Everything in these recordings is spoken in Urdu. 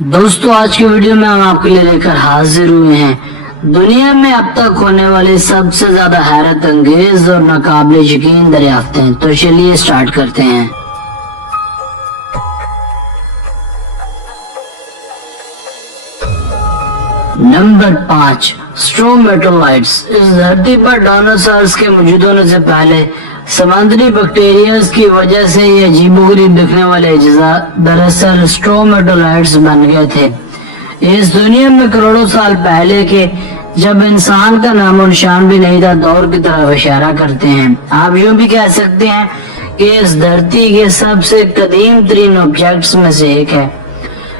دوستو آج کی ویڈیو میں ہم آپ کے لیے لے کر حاضر ہوئے ہیں دنیا میں اب تک ہونے والی سب سے زیادہ حیرت انگیز اور ناقابل یقین دریافتیں. تو چلیے سٹارٹ کرتے ہیں. نمبر 5 اسٹرومیٹولائٹس. اس دھرتی پر ڈائنوسارز کے موجود ہونے سے پہلے سمندری بیکٹیریاز کی وجہ سے یہ عجیب و غریب دکھنے والے اجزاء دراصل اسٹرومیٹولائٹس بن گئے تھے. اس دنیا میں کروڑوں سال پہلے کے جب انسان کا نام و نشان بھی نہیں تھا دور کی طرف اشارہ کرتے ہیں. آپ یوں بھی کہہ سکتے ہیں کہ اس دھرتی کے سب سے قدیم ترین آبجیکٹس میں سے ایک ہے.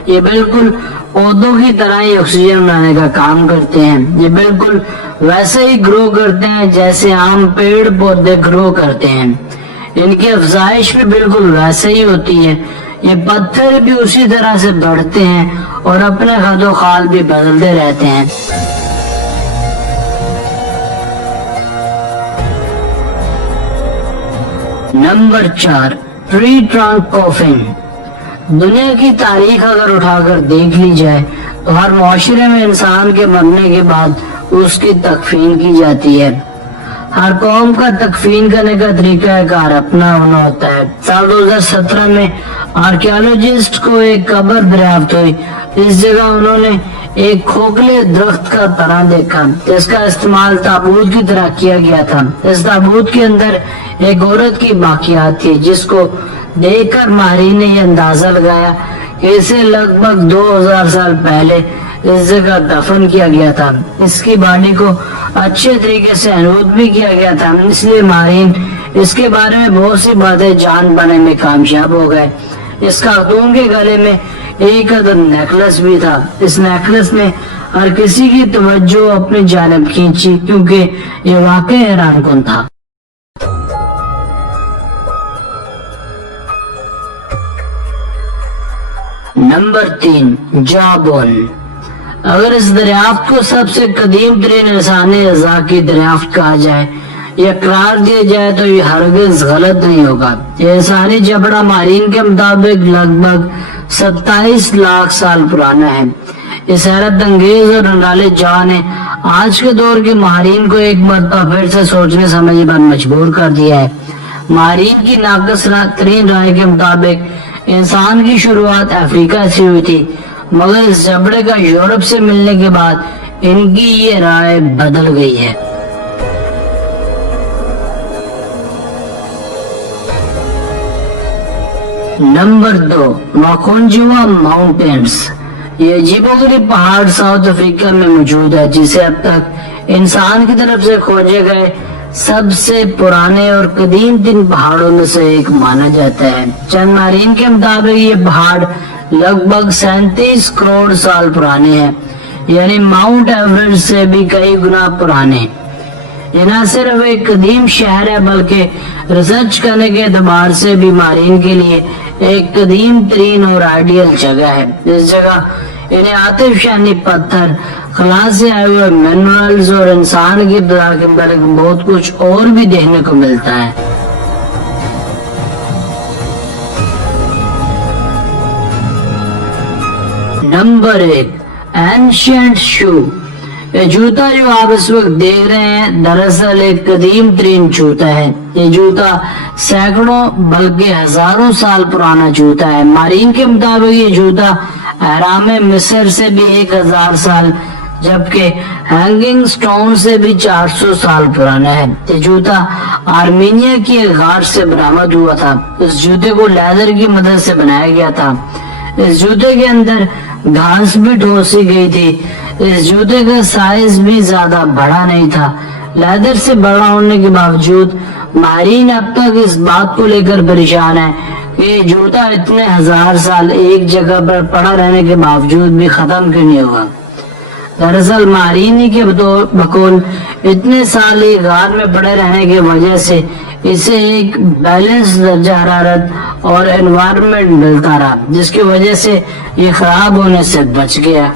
یہ بالکل پودوں کی طرح ہی آکسیجن بنانے کا کام کرتے ہیں. یہ بالکل ویسے ہی گرو کرتے ہیں جیسے عام پیڑ پودے گرو کرتے ہیں. ان کی افزائش بھی بالکل ویسے ہی ہوتی ہے. یہ پتھر بھی اسی طرح سے بڑھتے ہیں اور اپنے خد و خال بھی بدلتے رہتے ہیں. نمبر 4 ٹری ٹرنک کافنگ. دنیا کی تاریخ اگر اٹھا کر دیکھ لی جائے تو ہر معاشرے میں انسان کے مرنے کے بعد اس کی تکفین کی جاتی ہے. ہر قوم کا تکفین کرنے کا طریقہ کار اپنا ہونا ہوتا ہے. سال 2017 میں آرکیالوجسٹ کو ایک قبر دریافت ہوئی. اس جگہ انہوں نے ایک کھوکھلے درخت کا تنا دیکھا جس کا استعمال تابوت کی طرح کیا گیا تھا. اس تابوت کے اندر ایک عورت کی باقیات تھی جس کو دیکھ کر ماہرین نے یہ اندازہ لگایا کہ اسے لگ بھگ 2000 سال پہلے اس جگہ دفن کیا گیا تھا. اس کی باڈی کو اچھے طریقے سے انود بھی کیا گیا تھا. اس لیے ماہرین اس کے بارے میں بہت سی باتیں جان پانے میں کامیاب ہو گئے. اس خاتون کے گلے میں ایک عدد نیکلس بھی تھا. اس نیکلس نے ہر کسی کی توجہ اپنی جانب کھینچی کیونکہ یہ واقعی حیران کن تھا. نمبر 3 جا بون. اگر اس دریافت کو سب سے قدیم ترین انسانی اعضاء کی دریافت کہا جائے یا قرار دیا جائے تو یہ ہرگز غلط نہیں ہوگا. یہ انسانی جبڑا ماہرین کے مطابق لگ بھگ 27 لاکھ سال پرانا ہے. اس حیرت انگیز اور ننگالے جا نے آج کے دور کے ماہرین کو ایک مرتبہ پھر سے سوچنے سمجھنے پر مجبور کر دیا ہے. ماہرین کی ناقص ترین رائے کے مطابق انسان کی شروعات افریقہ سے ہوئی تھی مگر اس جبڑے کا یورپ سے ملنے کے بعد ان کی یہ رائے بدل گئی ہے. نمبر 2 ماکونجوا ماؤنٹینز. یہ عجیب و غریب پہاڑ ساؤتھ افریقہ میں موجود ہے جسے اب تک انسان کی طرف سے کھوجے گئے سب سے پرانے اور قدیم ترین پہاڑوں میں سے ایک مانا جاتا ہے. چند ماہرین کے مطابق یہ پہاڑ لگ بھگ 37 کروڑ سال پرانے ہیں یعنی ماؤنٹ ایورسٹ سے بھی کئی گنا پرانے. یہ نہ صرف ایک قدیم شہر ہے بلکہ ریسرچ کرنے کے اعتبار سے بھی ماہرین کے لیے ایک قدیم ترین اور آئیڈیل جگہ ہے. اس جگہ انہیں آتش فشانی پتھر، خلا سے آئے ہوئے منرلز اور انسان کی ابتدا کے متعلق بہت کچھ اور بھی دیکھنے کو ملتا ہے. نمبر 1 اینشینٹ شو. یہ جوتا جو آپ اس وقت دیکھ رہے ہیں دراصل ایک قدیم ترین جوتا ہے. یہ جوتا سینکڑوں بلکہ ہزاروں سال پرانا جوتا ہے. ماہرین کے مطابق یہ جوتا اہرام مصر سے بھی 1000 سال جبکہ ہینگنگ سٹون سے بھی 400 سال پرانا ہے. یہ جوتا آرمینیا کی ایک غار سے برآمد ہوا تھا. اس جوتے کو لیدر کی مدد سے بنایا گیا تھا. اس جوتے کے اندر گھاس بھی ٹھوسی گئی تھی. اس جوتے کا سائز بھی زیادہ بڑا نہیں تھا. لیدر سے بڑا ہونے کے باوجود ماہرین اب تک اس بات کو لے کر پریشان ہیں کہ یہ جوتا اتنے 1000 سال ایک جگہ پر پڑا رہنے کے باوجود بھی ختم کیوں نہیں ہوا. دراصل ماہرین کے بقول اتنے سال ایک غار میں پڑے رہنے کی وجہ سے اسے ایک بیلنس درجہ حرارت اور انوائرمنٹ ملتا رہا جس کی وجہ سے یہ خراب ہونے سے بچ گیا.